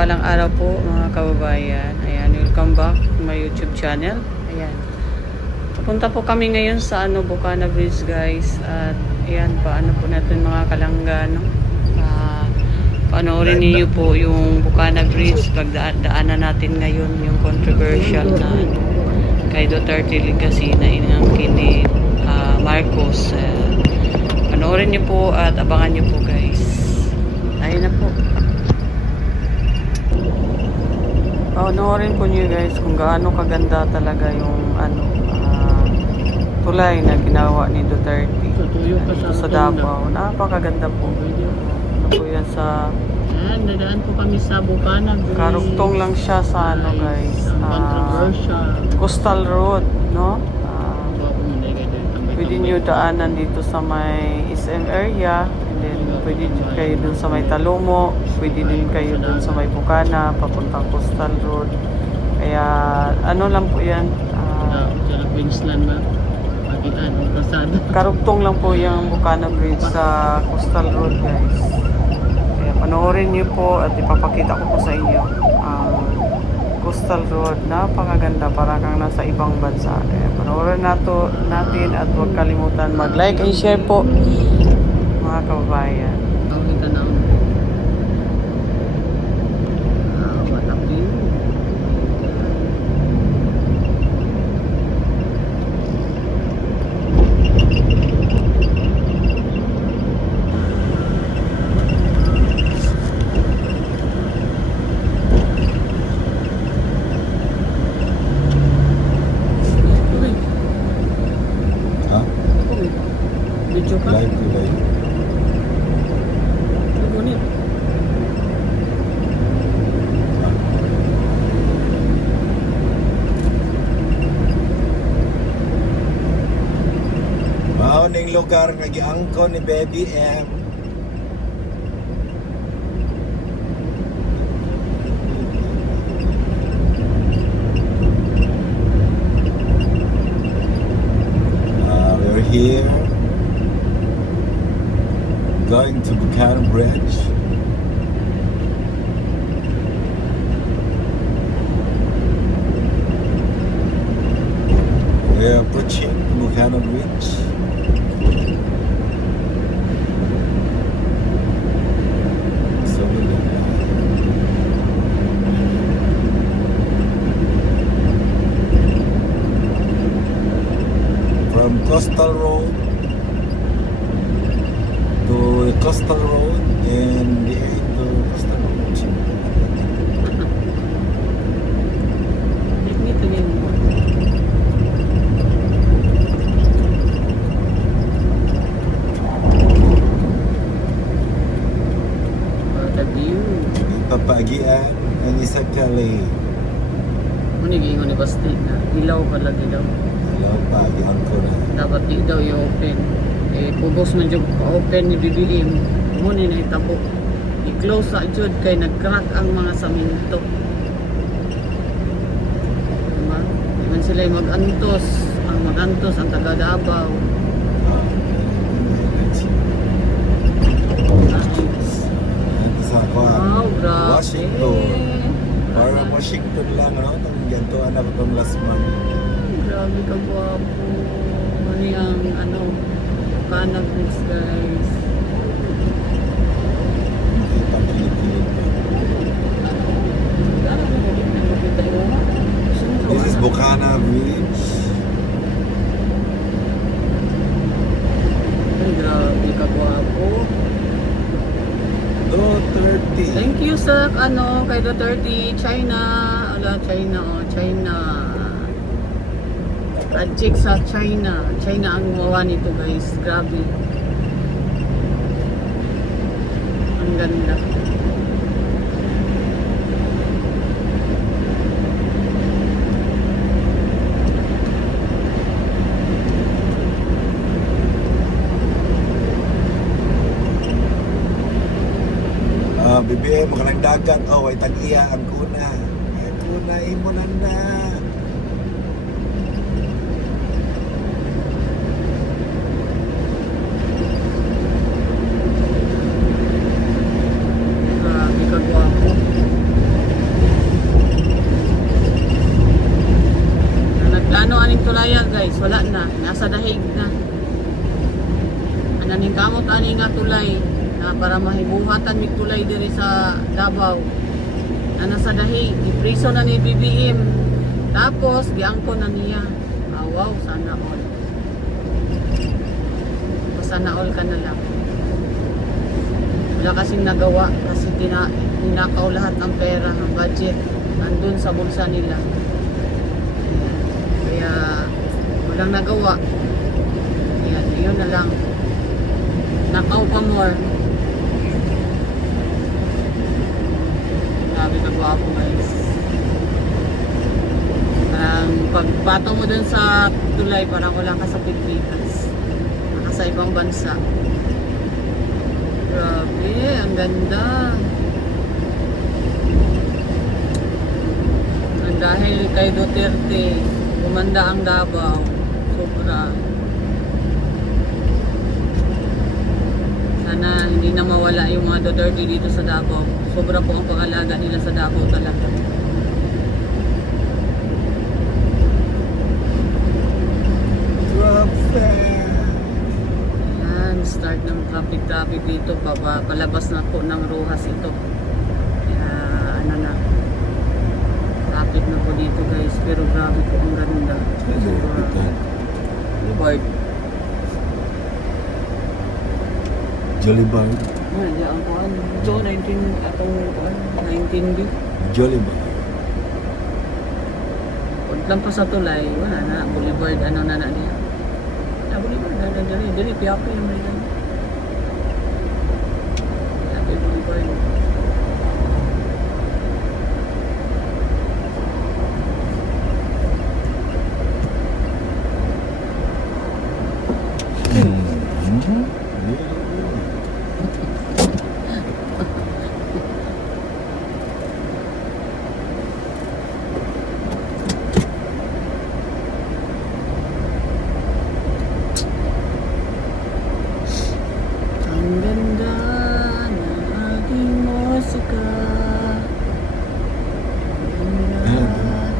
mapagpalang araw po mga kababayan. Ayan, welcome back to my YouTube channel. Ayan. Papunta po kami ngayon sa Bukana Bridge guys. At ayan, paano po natin mga kalangga, no? Panoorin niyo po yung Bukana Bridge. Pagdaanan natin ngayon yung controversial na kay Duterte Legacy na inangkin ni Marcos. Panoorin niyo po at abangan niyo po guys. Ayun na po. Panoorin po niyo guys kung gaano kaganda talaga yung tulay na ginawa ni Duterte dito sa Davao. Napakaganda po. Po yan sa dadaan po kami sa Bukana Bridge. karugtong lang siya sa guys. Coastal Road, no? Pwede nyo daanan dito sa may SM area, and then pwede kayo dun sa may Talomo, pwede din kayo dun sa may Bukana, papuntang Coastal Road. Kaya lang po yan. Queensland ba? Karugtong lang po yung Bukana Bridge sa Coastal Road guys. Kaya panoorin niyo po at ipapakita ko po sa inyo ang Coastal Road. Napakaganda, para kang nasa ibang bansa. Kaya panoorin natin at huwag kalimutan mag-like and share po mga kababayan. What a view. Video ka? Live to live. Ngunit. Mao ning lugar nga giangko ni Baby M. We're here going to Bukana Bridge. We're approaching Bukana Bridge. So from Coastal Road to Coastal Road and to Coastal Road. Dito yun. What a view. Papagian ang isa kali. Gingon ni Basti na ilaw pala ilaw. Hello, pagian ko na. Dapat di daw i-open. Pugos man dyan pa-open ni BBM. Muna na itabo. I-close sa jud kay nag-crack ang mga saminto. Diba? Di man sila mag-antos. Ang mag-antos ang taga-Davao. Ito sa ako. Wow, grabe. Washington. Parang Washington lang, ano? Itong ganito anak ko itong last month. Grabe ka gwapo. Ano yung Bukana Bridge guys. This is Bukana Bridge. Ay, grabe ka gwapo. Duterte. Thank you sa kay Duterte, China. China. Project sa China. China ang gumawa nito guys. Grabe. Ang ganda. BBM, makalang dagat. Ay tag-iya ang kuna. Ay kuna, imo nanda. Grabe ka gwapo. tulaya guys, wala na, nasa dahig na. Ananing kamot ani nga tulay na para mahibuhatan mig tulay diri sa Davao. Na nasa dahig, ipriso na ni BBM. Tapos giangko na niya. Ah, wow, sana all. Sana all ka na lang. Wala kasing nagawa kasi ninakaw lahat ng pera, ng budget nandun sa bulsa nila. Kaya walang nagawa. Ayan, yun na lang. Nakaw pa more. Grabe ka gwapo guys. Pagpato mo dun sa tulay, parang wala ka sa Pilipinas. Naka sa ibang bansa. Grabe, ang ganda. Dahil kay Duterte, gumanda ang Davao. Sobra. Sana hindi na mawala yung mga Duterte dito sa Davao. Sobra po ang pag-alaga nila sa Davao talaga. Ayan, start ng traffic dito. Palabas na po ng Rojas ito. Kaya ano na. Traffic na po dito guys, pero grabe po ang ganda. Boulevard. Jollibee. Hindi ang kuhan. Ito, 19, atong kuhan, 19B. Jollibee. Pag lang pa sa tulay, wala na, Boulevard, ano na niya. Boulevard, dali, Piapi naman yan. Piapi Boulevard. Ang ganda ng ating musika. Ang ganda.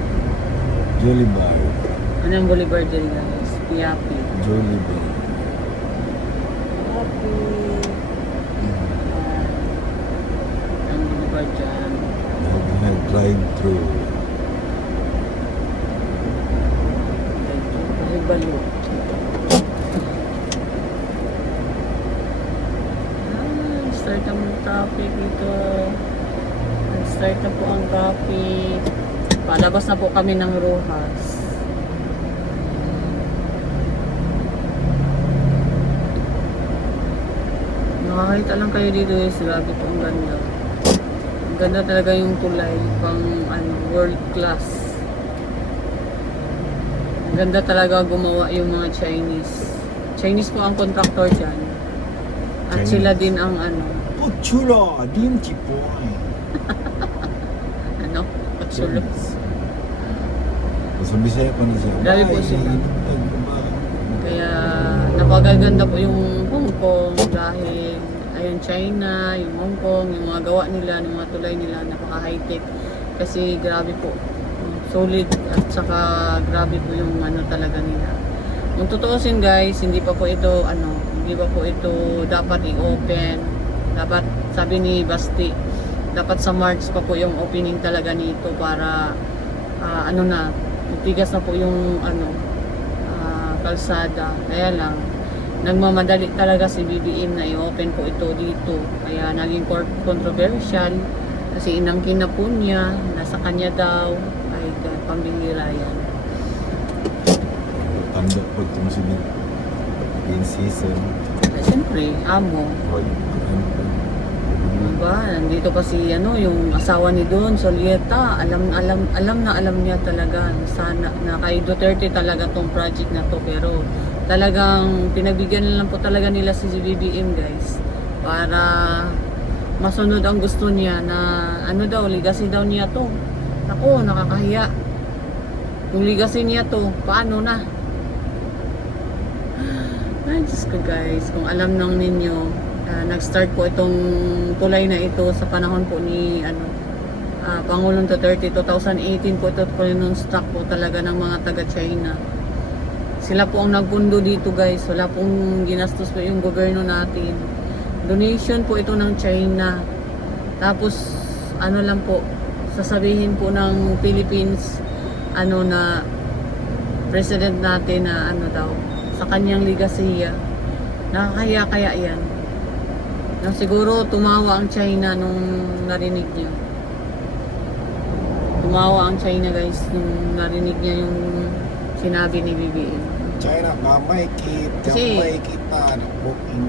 Jollibee. Ano ang Boulevard din guys? Piapi. Jollibee. Piapi. Ang Boulevard dyan. Drive-thru. Ay, balo. Start ang traffic dito. Start na po ang traffic. Palabas na po kami ng Rojas. Nakakita lang kayo dito guys. Grabe po ang ganda. Ang ganda talaga yung tulay. Pang world class. Ang ganda talaga gumawa yung mga Chinese. Chinese po ang contractor dyan. At Chinese. sila din ang Puchula, Dimchi Boy. Patsulo. Sa Bisaya pa na siya. Grabe po Bye. sila. Kaya napagaganda po yung Hong Kong dahil ayun China, yung Hong Kong, yung mga gawa nila, yung mga tulay nila, napaka high-tech. Kasi grabe po. Solid at saka grabe po yung talaga nila. Kung tutuusin guys, hindi pa po ito dapat i-open. Dapat sabi ni Basti, dapat sa March pa po yung opening talaga nito para tigas na po yung kalsada. Kaya lang nagmamadali talaga si BBM na i-open po ito dito. Kaya naging controversial kasi inangkin na po niya, nasa kanya daw. Ay, pambihira yan. Tanda po itong in season. Ay, siyempre, amo. Diba? Nandito pa si yung asawa ni Don Solieta. Alam niya talaga sana na kay Duterte talaga tong project na to, pero talagang pinagbigyan na lang po talaga nila si BBM guys para masunod ang gusto niya na legacy daw niya to. Ako, nakakahiya. Kung legacy niya to, paano na? Ay, Diyos ko guys, kung alam nang ninyo, nag-start po itong tulay na ito sa panahon po ni Pangulong Duterte. 2018 po ito nung stock po talaga ng mga taga-China. Sila po ang nagpundo dito guys. Wala pong ginastos po yung gobyerno natin. Donation po ito ng China. Tapos ano lang po, sasabihin po ng Philippines na president natin na daw sa kanyang ligasiya. Nakakaya kaya yan. Na siguro tumawa ang China nung narinig niya. Tumawa ang China guys nung narinig niya yung sinabi ni BBM. China, gamay kita. Booking.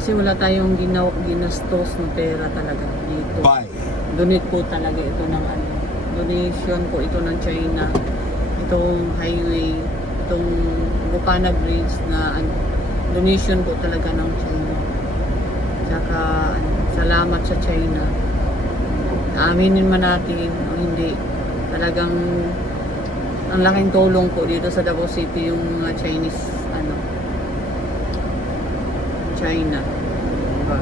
Kasi wala tayong ginastos na pera talaga dito. Bye. Donate po talaga ito ng donation po ito ng China. Itong highway, itong Bukana Bridge na donation po talaga ng China. Tsaka salamat sa China. Aminin man natin o hindi, talagang ang laking tulong po dito sa Davao City yung mga Chinese China, diba?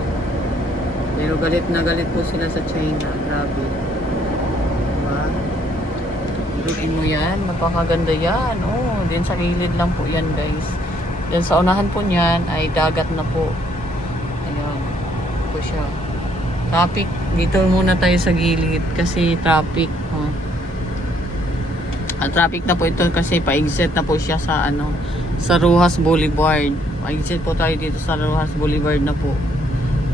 Pero galit na galit po sila sa China, grabe, diba? Ilutin mo yan, napakaganda yan. Oh, din sa gilid lang po yan guys. Then sa unahan po niyan ay dagat na po. Ayan po siya. Traffic, dito muna tayo sa gilid kasi traffic. Ang traffic na po ito kasi pa-exit na po siya sa sa Rojas Boulevard. Pa-exit po tayo dito sa Rojas Boulevard na po.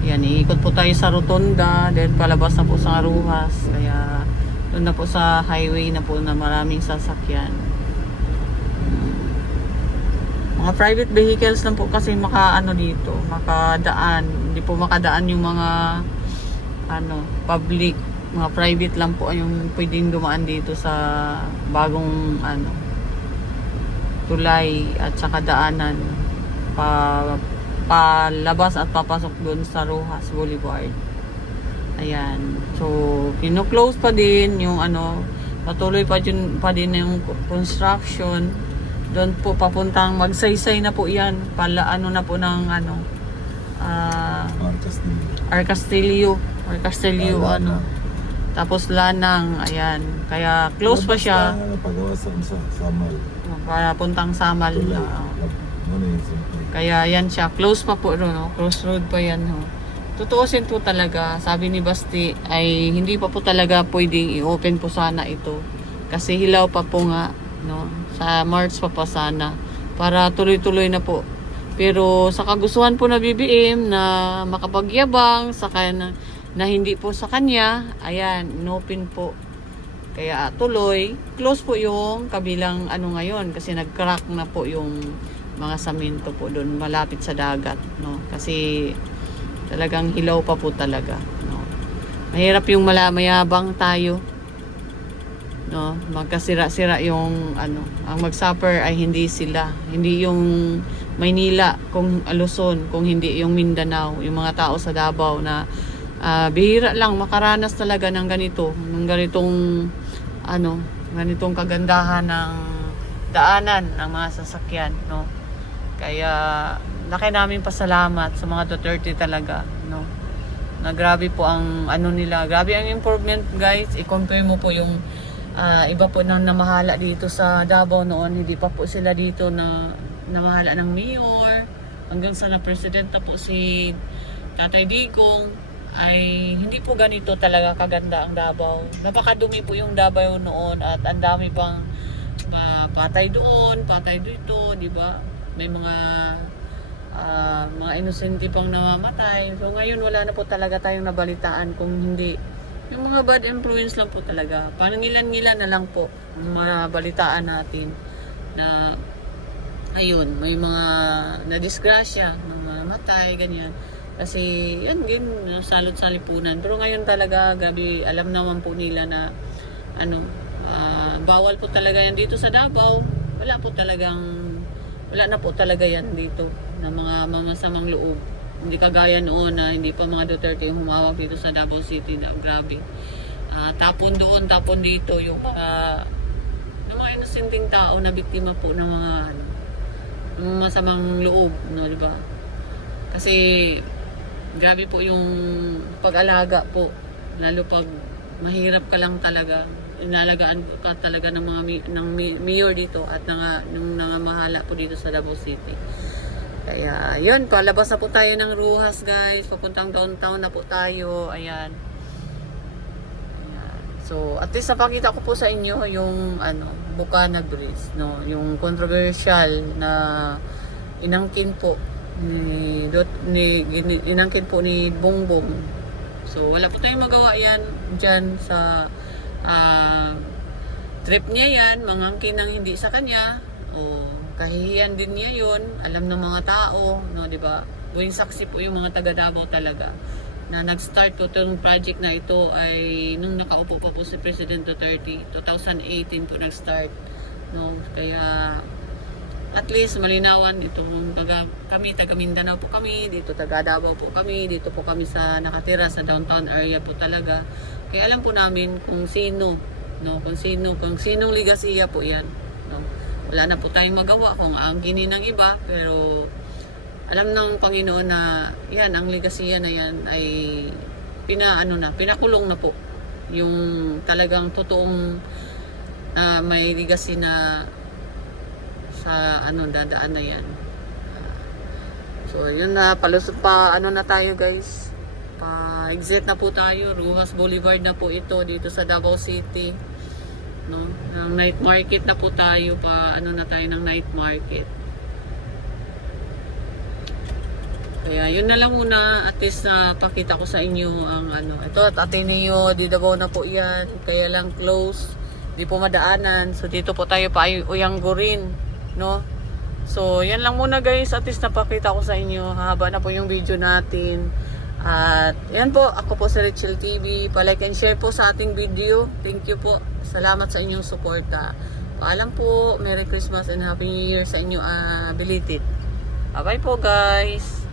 Yan, iikot po tayo sa Rotonda, then palabas na po sa Rojas. Kaya doon na po sa highway na po na maraming sasakyan. Mga private vehicles lang po kasi dito, makadaan. Hindi po makadaan yung mga public, mga private lang po yung pwedeng dumaan dito sa bagong tulay at saka daanan palabas at papasok doon sa Rojas Boulevard. Ayan. So, kino-close pa din yung patuloy pa din yung construction. Doon po papuntang Magsaysay na po yan. Na po ng Arcastillo. Tapos Lanang, ayan. Kaya close pa siya. Pagawasan sa Samal. Papuntang Samal na. Kaya yan siya. Close pa po ron. Crossroad pa yan. Tutuusin po talaga. Sabi ni Basti ay hindi pa po talaga pwedeng i-open po sana ito. Kasi hilaw pa po nga. Sa March pa sana. Para tuloy-tuloy na po. Pero sa kagustuhan po na BBM na makapagyabang sa kanya na hindi po sa kanya, ayan, inopen po. Kaya tuloy, close po yung kabilang ngayon kasi nag-crack na po yung mga saminto po doon malapit sa dagat, Kasi talagang hilaw pa po talaga, Mahirap yung mayabang tayo, Magkasira-sira yung ang mag-suffer ay hindi sila, hindi yung Maynila, kung Luzon, kung hindi yung Mindanao, yung mga tao sa Davao na bihira lang makaranas talaga ng ganitong kagandahan ng daanan ng mga sasakyan, Kaya laki namin pasalamat sa mga Duterte talaga, Na grabe po ang nila, grabe ang improvement guys. I-compare mo po yung iba po nang namahala dito sa Davao noon, hindi pa po sila dito na namahala ng mayor hanggang sa na-president na po si Tatay Digong ay hindi po ganito talaga kaganda ang Davao. Napakadumi po yung Davao noon at ang dami pang patay doon, patay dito, di ba? May mga inosente pang namamatay. So ngayon wala na po talaga tayong nabalitaan kung hindi yung mga bad influence lang po talaga. Panangilan-ngilan na lang po mabalitaan natin na ayun, may mga nadisgrasya, mga namatay, ganyan. Kasi, yan, salot sa lipunan. Pero ngayon talaga, gabi, alam naman po nila na, bawal po talaga yan dito sa Davao. Wala na po talaga yan dito, na mga masamang loob. Hindi kagaya noon na hindi pa mga Duterte yung humawak dito sa Davao City na grabe. Tapon doon, tapon dito, yung mga inosenteng tao na biktima po ng mga, masamang loob, di ba? Kasi grabe po yung pag-alaga po, lalo pag mahirap ka lang talaga. inalagaan ka talaga ng mga mayor dito at ng mahala po dito sa Davao City. Kaya yun, palabas na po tayo ng Ruhas guys, papuntang downtown na po tayo. Ayan. So, at least napakita ko po sa inyo yung Bucana Bridge, no, yung controversial na inangkin po inangkin po ni Bongbong. So, wala po tayong magawa yan dyan sa trip niya yan, mangangkin ng hindi sa kanya, o kahihiyan din niya yun, alam ng mga tao, no, di ba? Buwing saksi po yung mga taga Davao talaga na nag-start po itong project na ito ay nung nakaupo pa po si President Duterte, 2018 po nag-start, no? Kaya at least malinawan itong kami taga Mindanao po kami, dito taga Davao po kami, dito po kami sa nakatira sa downtown area po talaga. Kaya alam po namin kung sino, no, kung sinong ligasiya po 'yan, no. Wala na po tayong magawa kung angkinin ng iba, pero alam ng Panginoon na 'yan, ang ligasiya na 'yan ay pinakulong na po yung talagang totoong may legacy na sa dadaan na yan. So yun na, palusot pa na tayo guys, pa exit na po tayo, Ruhas Boulevard na po ito dito sa Davao City, no. Ng night market na po tayo, pa na tayo ng night market. Kaya yun na lang muna, at least na pakita ko sa inyo ang ito at Ateneo di Davao na po yan, kaya lang close, di po madaanan. So dito po tayo pa Uyanggurin, no. So yan lang muna guys, at least napakita ko sa inyo, haba na po yung video natin. At yan po, ako po si Rachel TV, pa-like and share po sa ating video. Thank you po, salamat sa inyong suporta. Paalam po, Merry Christmas and Happy New Year sa inyo belated. Bye bye po guys.